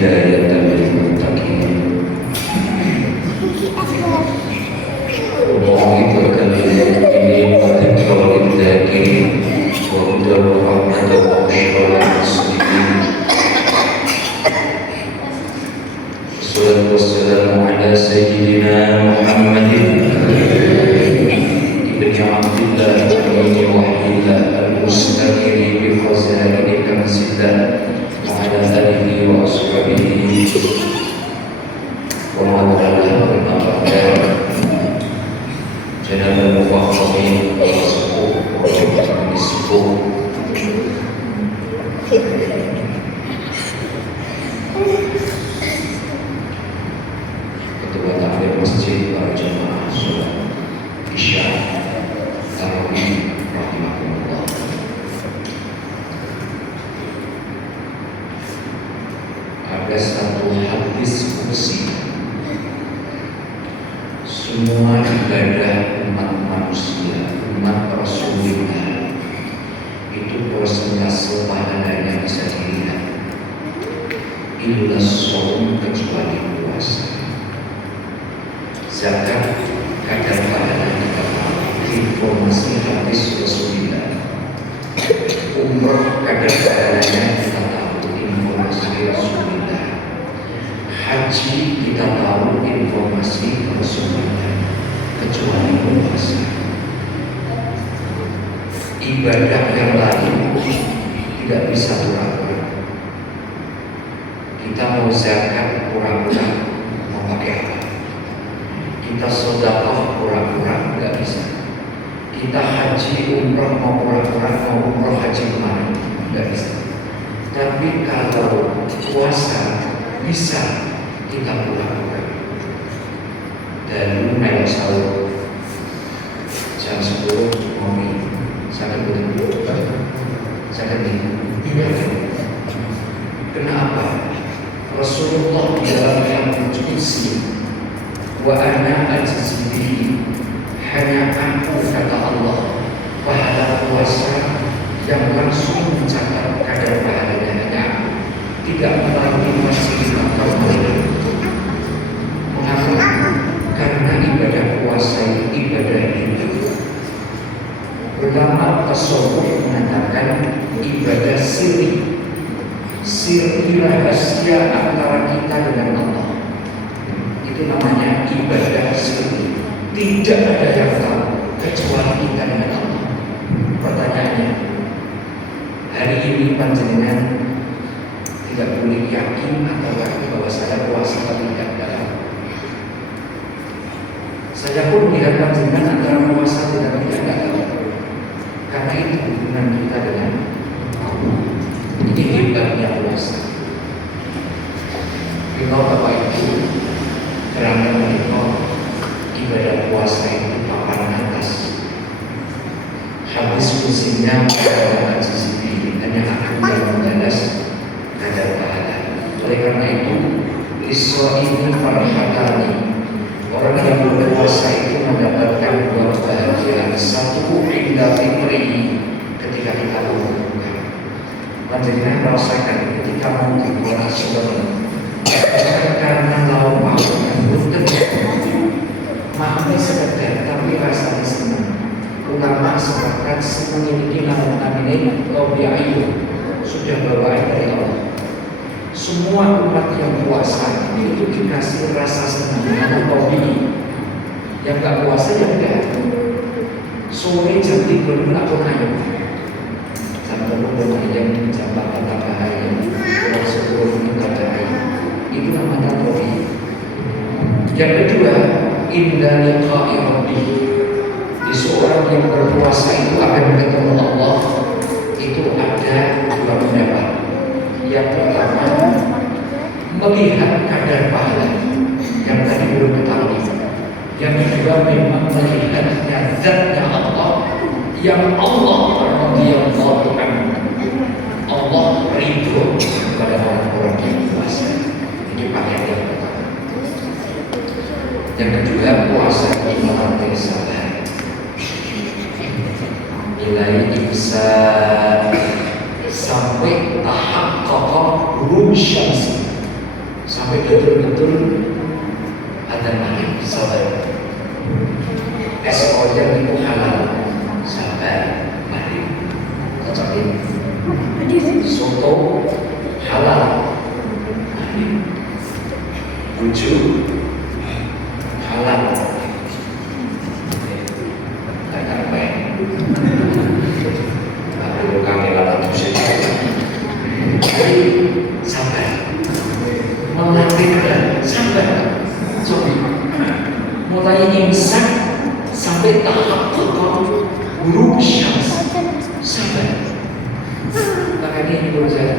هداية للمتقين وموعظة للمؤمنين وذكرى للذاكرين وهدى ورحمة وبشرى للمسلمين. والصلاة والسلام على سيدنا محمد بن عبد الله أمين وحي الله المستقر بخزائن كنز الله وعلى آله وأصحابه ومن والاه الأخيار جناب المفخمين والصفوف والصفوف. Ketua takmir masjid para jemaah sholat Isya tarawih rahimahullah. Ada satu hadis kursi, semua ibadah umat manusia, umat Rasulullah itu persentase pahalanya bisa dilihat. Illa shaum, kecuali puasa. Zakat kadar pahalanya kita tahu, informasi hadis Rasulullah. Umrah kadar pahalanya kita tahu, informasi Rasulullah. Haji kita tahu, informasi Rasulullah. Kecuali puasa. Ibadah yang lain tidak bisa pura-pura. Kita mau zakat pura-pura mau pakai apa? Kita sedekah pura-pura nggak bisa. Kita haji umrah mau pura-pura mau umrah haji kemarin nggak bisa. Tapi kalau puasa bisa kita pura-pura. Dan melok sahur jam 10 ngopi sakit betul sakit ini. Kenapa? Rasulullah di dalam hadits qudsi, wa ana ajzi bihi, hanya aku kata Allah pahala puasa yang langsung mencatat kadar pahalanya hanya aku, tidak melalui masjid atau malam. Mengapa? Karena ibadah puasa itu ibadah hidup. Ulama tasawuf mengatakan ibadah sirri, sirri rahasia antara kita dengan Allah. Itu namanya ibadah sirri. Tidak ada yang tahu kecuali kita dengan Allah. Pertanyaannya, hari ini panjenengan tidak boleh yakin atau yakin bahwa saya puasa tapi tidak dalam. Saya pun melihat panjenengan antara puasa dan tidak dalam. Karena itu hubungan kita dengan Allah. Ini hebatnya puasa. Kita Bapak Ibu kerana menikah ibadah puasa itu papan atas. Habis musimnya pada sisi hanya akan membalas kadar pahala. Oleh karena itu, Isra ini farhatani. Orang yang berpuasa itu mendapatkan dua kebahagiaan. Satu, indah fitri, ketika kita berbuka. Panjenengan merasakan ketika mau berbuka sudah karena lawan makan bukan makan sekedar tapi rasanya senang. Ulama sepakat memiliki nama ini Robiayu sudah bawaan dari Allah. Semua umat yang puasa itu dikasih rasa senang atau hobi. Yang gak puasa ya enggak. Sore jam 3 aku naik. Jam 3 ayam, jam 4 tambah ayam, jam 10 tambah ayam. Itu namanya hobi. Yang kedua, indah liqa'i rabbih. Di seorang yang berpuasa itu akan ketemu Allah. Itu ada dua pendapat. Yang pertama, melihat kadar pahala yang tadi belum ketahui. Yang kedua, memang melihatnya zatnya Allah, yang Allah radhiyallahu anhu. Allah ridho kepada orang-orang yang puasa. Ini paket yang pertama. Yang kedua, puasa itu melatih sabar. Nilai imsak sampai tahap kokoh belum syamsi sampai betul-betul ada naik sabar. Es ojen itu halal, sabar, mari cocokin. Soto halal, mari. Buju halal, tak apa. Aku kami lalu sih. Jadi sabar, melatih sabar. Sorry, mulai imsak sampai tahap guru syams sabar. Makanya menurut saya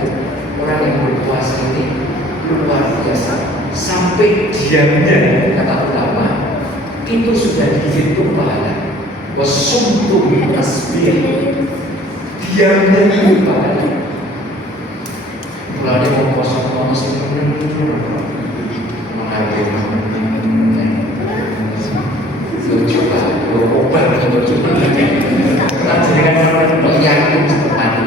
orang yang berpuasa ini luar biasa. Sampai diamnya kata ulama itu sudah dihitung pahala. Wasumtum tasbih, diamnya itu pahala. Mulanya mau kosong coba, obat untuk coba. Nanti dengan orang yakin seperti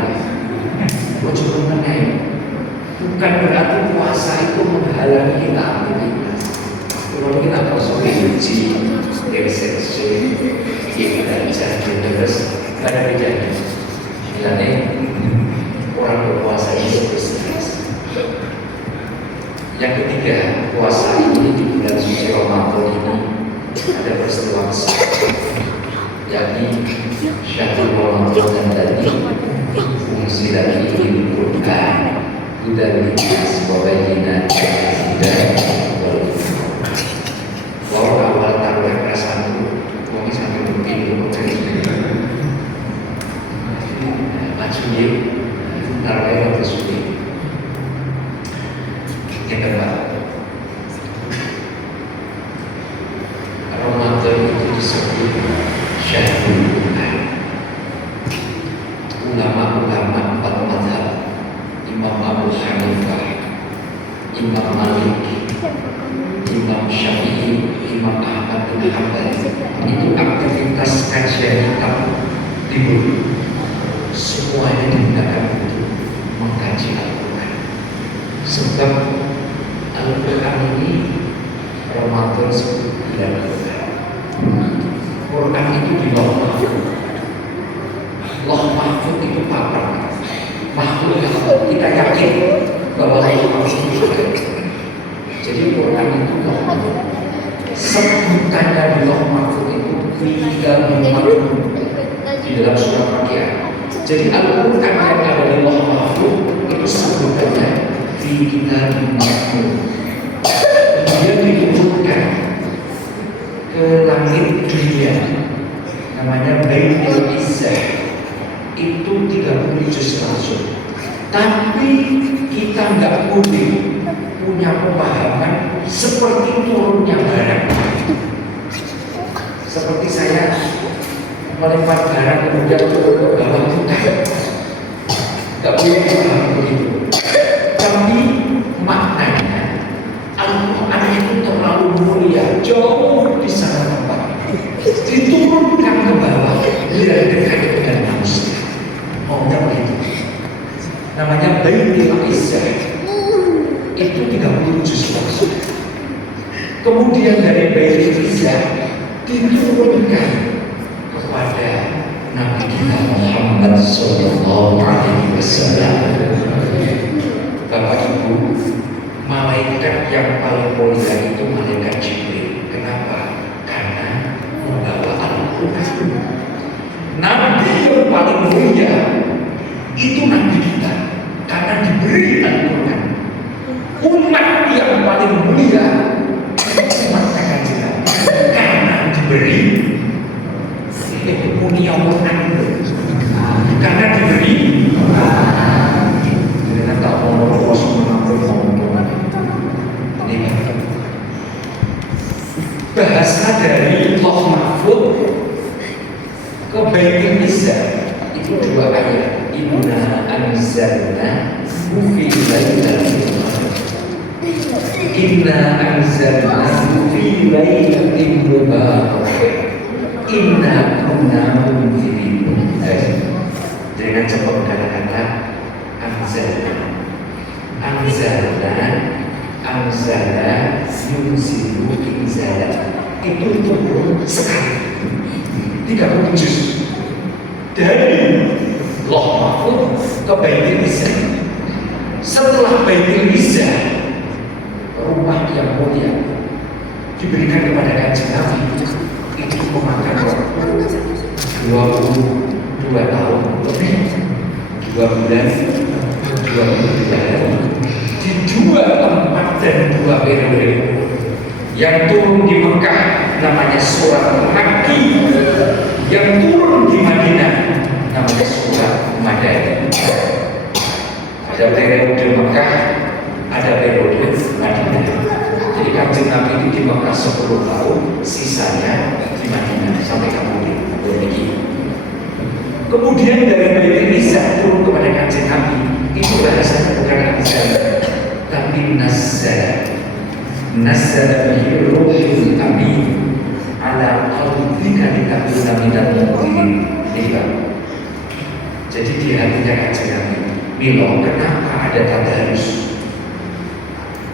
coba mengenai. Bukan berarti puasa itu menghalangi kita aktivitas. Kalau kita kosong uji, resepsi, kita belajar, terus nggak ada bedanya. Misalnya orang berpuasa itu stres. Yang ketiga, puasa ini di bulan suci Ramadan ini ada peristiwa besar, yakni Syahrul Ramadan tadi fungsi dari Al-Quran dan sebagian dan bahwa awal taruh perasaan itu kami sampai mungkin maksudnya taruh yang tersulit. Yang kedua, Ramadan itu disebut Syahrul Quran. Ulama-ulama empat mazhab, Imam Abu Hanifah, Imam Malik, Imam Syafi'i, Imam Ahmad bin Hanbal, itu aktivitas kajian kitab libur semuanya digunakan untuk mengkaji Al-Quran. Sebab Al-Quran ini Ramadan sebut bulan Quran. Quran itu di Lauh Mahfuz. Lauh Mahfuz itu papan makhluk yang kita yakin bahwa Lauh Mahfuz itu ada. Jadi Quran itu Lauh Mahfuz. Sebutannya di Lauh Mahfuz itu 350 di dalam surah Al-Fatihah. Jadi Al-Quran yang ada di Lauh Mahfuz itu sebutannya di Kitab Mahfuz. Kemudian diturunkan ke langit dunia, namanya Baitul Izzah. Itu 30 juz langsung. Tapi kita nggak boleh punya pemahaman seperti turunnya barang. Seperti saya melempar barang kemudian turun ke bawah, bukan. Nggak boleh paham begitu. Tapi maknanya Al-Quran itu terlalu mulia, jauh di sana tempat. Diturunkan ke bawah, tidak dekat dengan manusia. Maunya begitu. Namanya Baitul Izzah. Itu 30 juz langsung. Kemudian dari Baitul Izzah diturunkan kepada Nabi kita Muhammad Sallallahu Alaihi Wasallam. Bapak Ibu, malaikat yang paling mulia itu malaikat Jibril. Kenapa? Karena membawa Al-Quran. Nabi yang paling mulia itu Nabi kita, karena diberi Al-Quran. Umat yang paling mulia itu umat kita, karena diberi mulia Quran. Karena diberi dengan tak mau bahasa dari Lauh Mahfuz ke Baitul Izzah itu 2 ayat. Inna anzalna fi lailatul qadr. Inna anzalna fi lailatin mubarakah. Inna kunna munzirin. Dengan cepat kata-kata anzalna. Anzalna anzala yunzilu inzala, itu turun sekali 30 juz dari Loh Mahfud ke Baitul Izzah. Setelah Baitul Izzah, rumah yang mulia diberikan kepada Kanjeng Nabi, itu memakan waktu 22 tahun lebih, 2 bulan 22 hari di 2 tempat dan 2 periode. Yang turun di Mekah namanya surat Makki, yang turun di Madinah namanya surat Madani. Ada periode Mekah, ada periode Madinah. Jadi Kanjeng Nabi itu di Mekah 10 tahun, sisanya di Madinah sampai kemudian. Kemudian dari Baitul Izzah turun kepada Kanjeng Nabi, itu bahasanya bukan Izzah, tapi Nazzala. Nazzala bihi ruhul amin ala qalbika litakuna minal mu'minin. Jadi di hatinya Kanjeng Nabi, Milo, kenapa ada tadarus?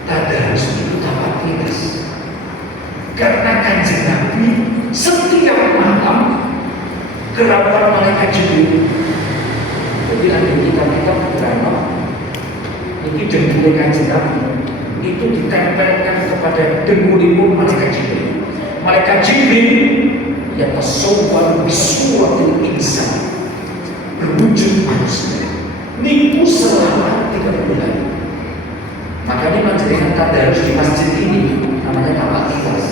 Tadarus itu tanpa tilas. Karena Kanjeng Nabi setiap malam kerabat malaikat Jibril. Jadi ada kitab-kitab Qur'an ini dengkul Kanjeng Nabi itu ditempelkan kepada dengkulipun malaikat Jibril. Malaikat Jibril yang tasawwar bisuratil insan, berwujud manusia, nipu selama 30 hari. Makanya menjadikan tadarus di masjid ini namanya tapatitas.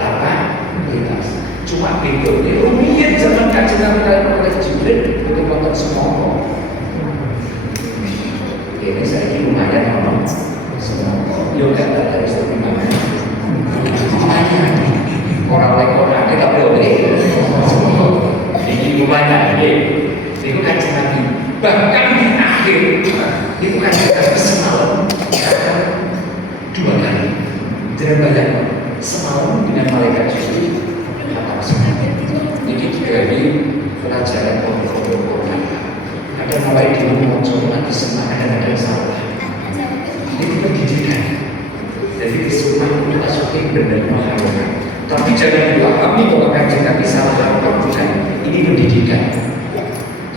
Tapatitas. Cuma gitu, rumiyin zaman Kanjeng Nabi kalian malaikat Jibril itu konten semua. Ini saya ini lumayan ngomong semua. Yo gak tadarus tapi mana? Orang lekor kita boleh. Ini lumayan. Itu Kanjeng Nabi. Bahkan di akhir itu Kanjeng Nabi semalam 2 kali. Jangan banyak semalam dengan malaikat Jibril. Jadi 3 hari pelajaran pondok-pondok ada mulai dulu muncul nanti semangat dan ada salah. Ini pendidikan. Jadi kesulitan untuk asuhin benar mengharumkan. Tapi jangan dipahami bahwa Kanjeng Nabi salah harus bukan. Ini pendidikan.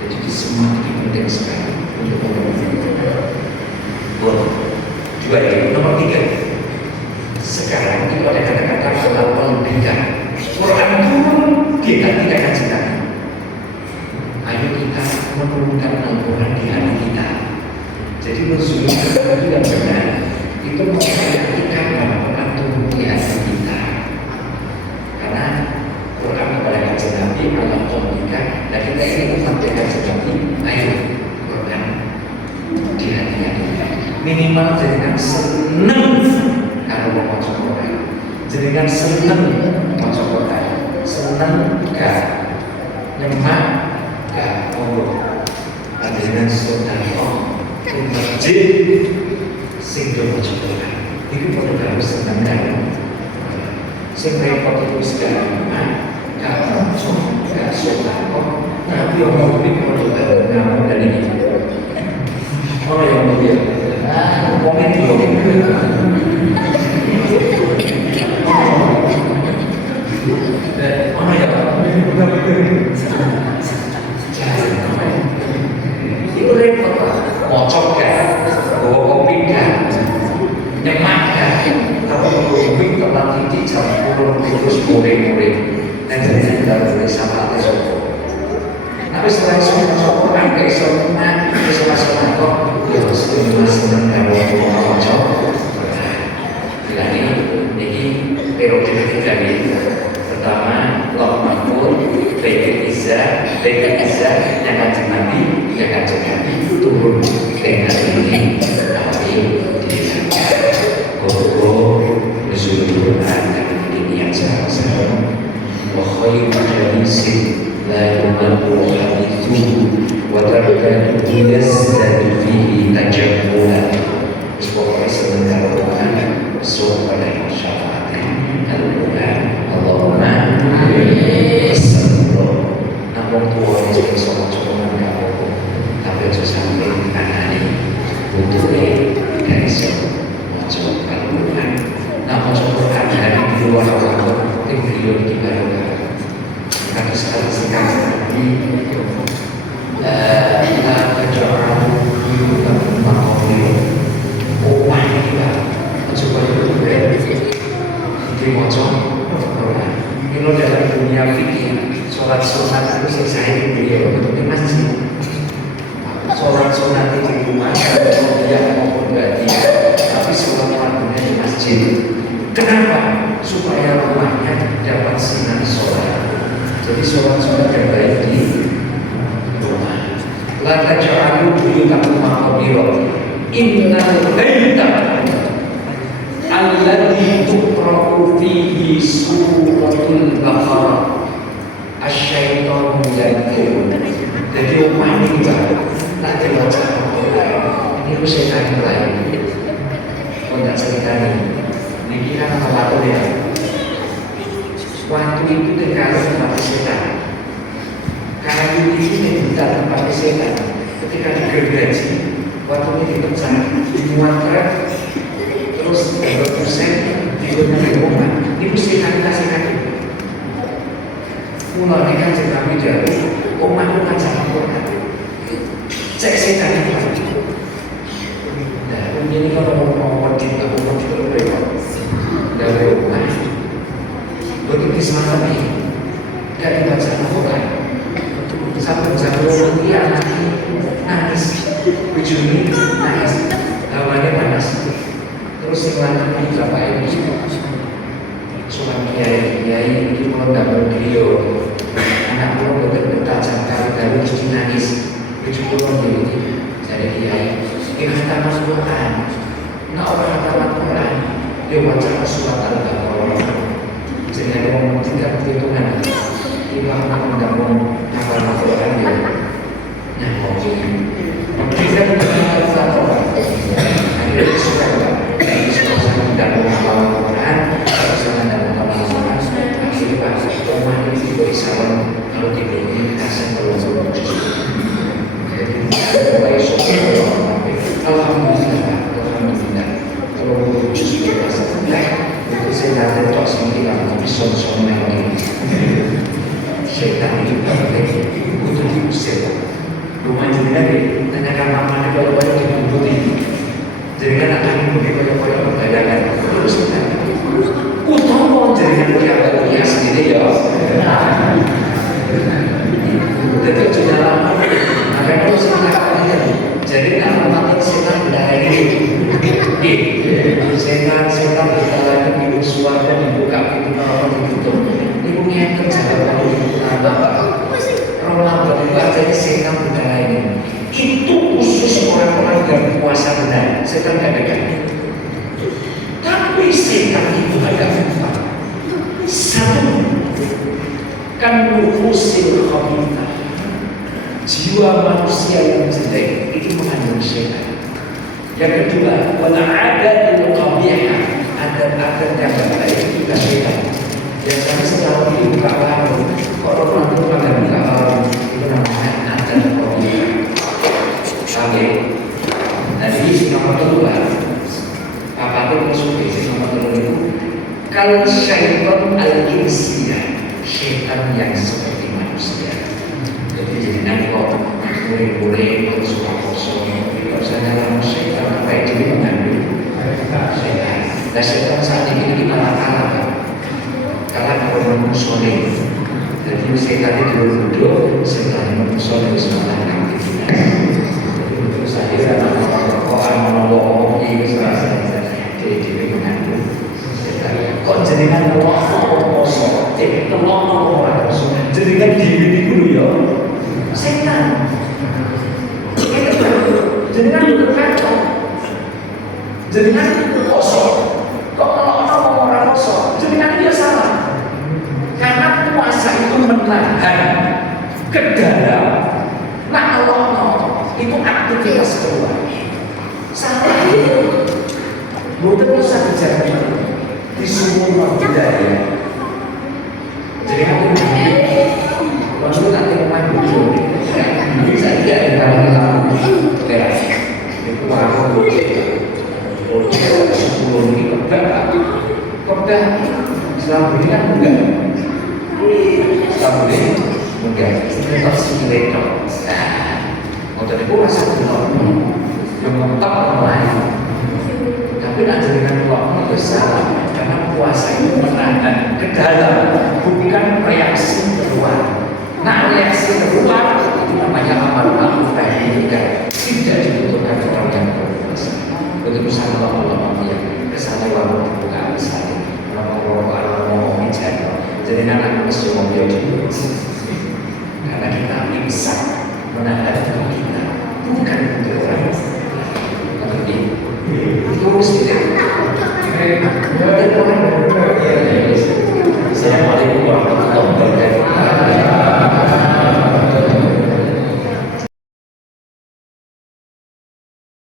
Jadi semua ini penting sekali untuk dua ini. Nomor 3. Sekarang itu ada kata-kata melakukan bidang. Quran turun kita tidak Kanjeng Nabi. Ayo kita menurunkan Al-Quran di hati kita. Jadi menunjukkan itu yang benar itu memperhatikan bahwa Quran turun di hati kita. Karena Quran kepada Kanjeng Nabi Allah Ta'ala. Dan kita ini menyampaikan Kanjeng Nabi, ayo Quran di hati kita. Minimal jadikan senang kalau mau baca Quran. Jadikan senang baca Quran. Senang gak nyemak gak ngomong. Jadikan sedekah di masjid sing do baca Quran. Itu pada harus senang kan. Sing repot itu sekarang gak baca gak sedekah. Tapi orang ini kalau ngomong dari ini orang yang mulia ngomongin dulu. Mana ya? Itu repot lah. Mocok kan, bawa kopi kan, nyemak kan. Tapi kopi telah titik jam 10 terus boleh. Dan jadi tidak boleh sama besok. Tapi setelah itu mocok kan ke isoman, isolasi kok. Ya senang kalau mau mocok. Bila ini periode ketiga ini. Pertama, Loh Mahfud, Baitul Izzah yang Kanjeng Nabi, yang Kanjeng Nabi turun dengan ini, tapi nuzul Quran ini yang saya wa khairu hadisin la yuqaddu hadithu wa tabkatu yazdadu fihi tajammula. Pokoknya sebentar Quran masuk pada syafaat Al-Quran. Allahumma astagfirullah. Namun Tuhan juga sama-sama kamu, tapi itu sampai anani butuhnya dari semua. Kalau dalam dunia fikih, sholat sunat itu selesai beliau di masjid. Sholat sunat itu di rumah, kalau dia maupun enggak dia, tapi sholat fardunya di masjid. Kenapa? Supaya rumahnya dapat sinar sholat. Jadi sholat sunat yang baik di rumah. La taj'alu buyutakum maqabira. Innal baita alladzi tuqra'u fihi suratul Baqarah asyaitonu yadkhulu. Jadi rumah ini juga tak dibaca ini itu setan lain. Oh tidak cerita ini kan apa ya? Waktu itu tinggal tempat setan. Kayu itu diminta tempat setan. Ketika digergaji, waktu ini dipecah, dimuat truk, terus 30% di rumah. Ini setan kasih kaki. Mulai kan kami jauh, rumah itu kan sangat kuat. Cek setan itu. Nah, ini kalau mau wajib, aku wajib repot dari rumah. Begitu semangat ini, gak dibaca Al-Quran. Satu dia nangis, ujungnya nangis, hawanya panas. Terus selanjutnya berapa ini? Suami kiai itu mau double beliau. Anak pulau betul-betul kali mesti nangis. Ujung pulau ini jadi kiai. Kita tamat Quran, nak orang tamat Quran, dia baca surat Al-Baqarah. Jadi ada orang tidak perhitungan. Ibu anak mendampung hafal Al-Quran dia. Nah, mau ini. Kita mendampung satu orang. Akhirnya suka enggak? Suka mendampung hafal Al-Quran. Suka mendampung hafal Al-Quran. Akhirnya rumah ini diberi salam kalau tidurnya kasih belum. Jadi mulai suka alhamdulillah. Kalau justru rasa itu saya nanti tok sendiri kalau bisa soalnya ini. Setan itu butuh diusir. Rumah jenengan di tanyakan mamanya kalau banyak dibutuhin. Jenengan akan begitu banyak perdagangan. Terus utama jenengan yang punya sendiri ya. Tetap juga lama. Maka terus kita jadi nama setan berdarah ini. Setan berdarah ini suara dibuka pintu malam ditutup. Ibu yang kerja kalau Ronaldo jadi setan berdarah ini. Itu khusus orang-orang yang puasa benar. Setan tidak dekat. Tapi setan itu ada empat. Satu, kan nufusil khabithah. Jiwa manusia yang jelek itu mengandung setan. Yang kedua, wala adatul qabihah, adat-adat yang baik itu juga setan. Yang kami selalu dibuka warung, kalau orang itu pada buka warung itu namanya adat qabihah. Oke. Jadi nomor kedua, apa itu maksudnya nomor kedua itu? Kalau syaitan al-insiyah, setan yang seperti manusia. Jadi nanti kok boleh suka kosong. Kalau saya dalam setan apa itu mengandung setan. Dan setan saat ini kita kalah kalau musoleh. Jadi setan itu dulu setan musoleh semangat aktivitas. Terus saya dalam Quran menolong ini jadi mengandung setan. Kok jadikan kosong? Tolong jadikan diri dulu ya. Setan. Jenengan itu kacau. Jenengan itu kosong. Kok kalau orang kosong, jenengan dia salah. Karena puasa itu menahan ke dalam. Nah Allah itu aktivitas keluar. Salah itu. Bukan bisa bicara di semua budaya. Jenengan itu waktu nanti rumah bujuk. Bisa tidak dalam teras itu aku sepuluh ini kerja selama ini kan enggak selama ini enggak tetap simulator mau jadi pun rasa yang mentok orang lain tapi nak jadikan waktu itu salah karena puasa itu menahan dalam, bukan reaksi keluar. Nah, reaksi keluar itu namanya amal ma'ruf nahi munkar. Tidak dibutuhkan orang yang berpuasa. Begitu sama Allah yang kesalahan waktu bukan misalnya orang ngomong jadi. Jadi anak mesti mau dia dulu. Karena kita bisa menahan diri kita, bukan untuk orang.